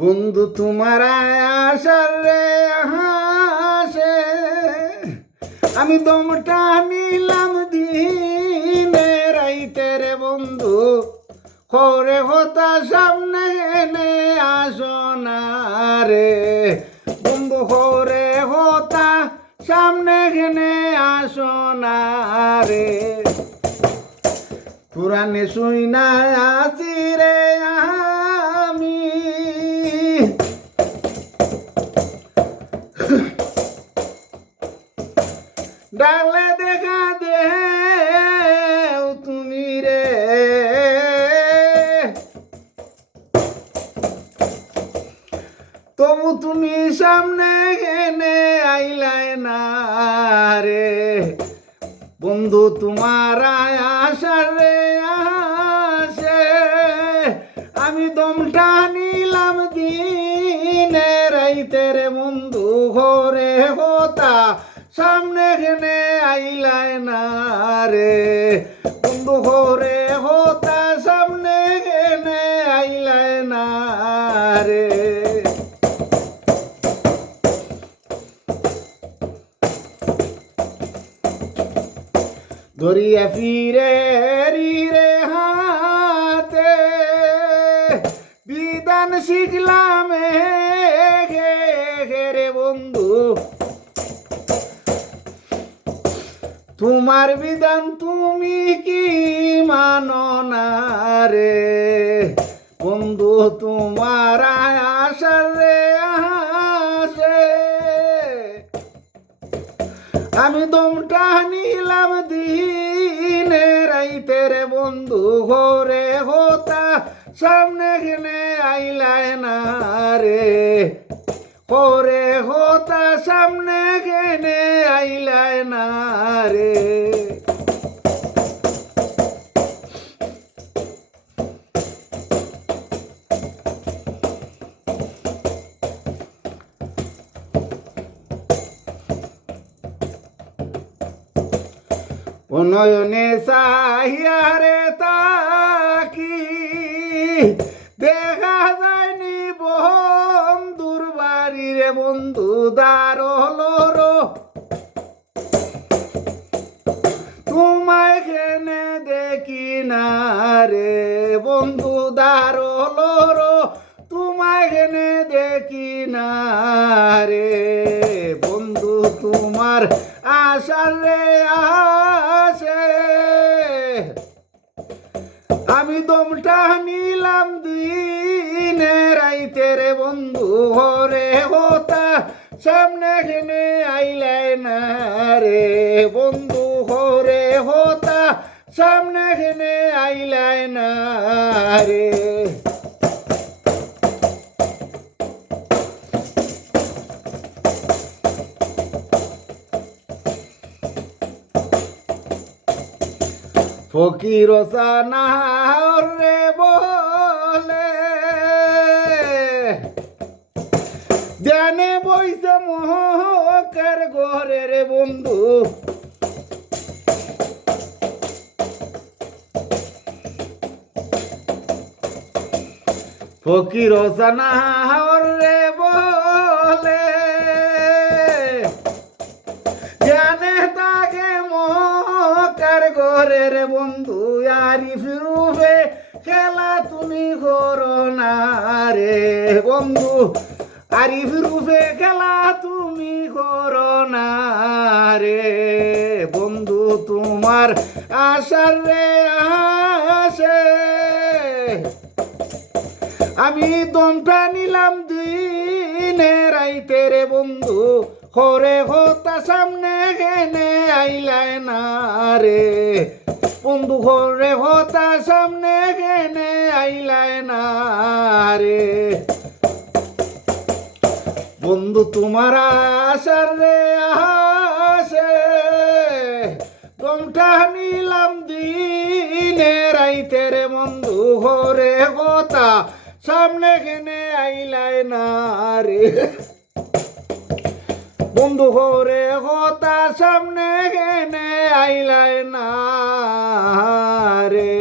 বন্ধু তোমার আশার রে হাসে আমি দমটা নিলাম দিনে রাইতে রে বন্ধু করে হতা সামনে এনে আসো না রে বন্ধু করে হতা সামনে এনে আসো না রে পুরানে শুই না আসি রে আমি ডাকলে দেখা দে তুমি রে তবু তুমি সামনে এনে আইলাই না রে বন্ধু তোমার আশার রে আসে আমি দমটা নিলাম দিনে রাইতে রে বন্ধু ঘরে হতা সামনে ঘেনে আইলাই না রে বন্ধু ঘরে হতা সামনে ঘেনে আইলাই না রে ধরিয়া ফিরে রে হাতে বিধান শিখলাম রে বন্ধু তোমার বিধান তুমি কি মানো না রে বন্ধু তোমার আশার রে আসে আমি দমটা নিলাম দিনে রাইতে রে বন্ধু ঘরে হতা সামনে গেলে আইলাই না রে করে হতা সামনে গেলে আইলাই না রে নয়নে সাহিয়ারে তাকি দেখা যায়নি বন্ধুর বাড়ি রে বন্ধু দারলর তোমায় কেনে দেখি না রে বন্ধু দারলর তোমায় কেনে দেখি না রে বন্ধু তোমার আশার রে আসে আমি দমটা নিলাম দিনে রাইতে রে বন্ধু ঘরে হতা সামনে ঘেনে আইলাই না রে বন্ধু ঘরে হতা সামনে ঘেনে আইলাই না রে ফকির সানা রে বলে জানে বইছে মোহকের ঘরে রে বন্ধু ফকির সানা রে বলে জানে তাকে মোহকের ঘরে রে বন্ধু আরিফ রূপে খেলা তুমি করো না রে বন্ধু আরিফ রূপে খেলা তুমি করো না রে বন্ধু তোমার আশার রে আসে আমি দমটা নিলাম দিনে রাইতে রে বন্ধু করে হতা সামনে ঘেনে আইলাই না রে বন্ধু করে হতা সামনে ঘেনে আইলাই না রে বন্ধু তোমার আশার রে আসে দমটা নিলাম দিনে রাইতে রে বন্ধু ঘরে হতা সামনে ঘেনে আইলাই না রে বন্ধু ঘরে হতা সামনে ঘেনে আইলাই না রে।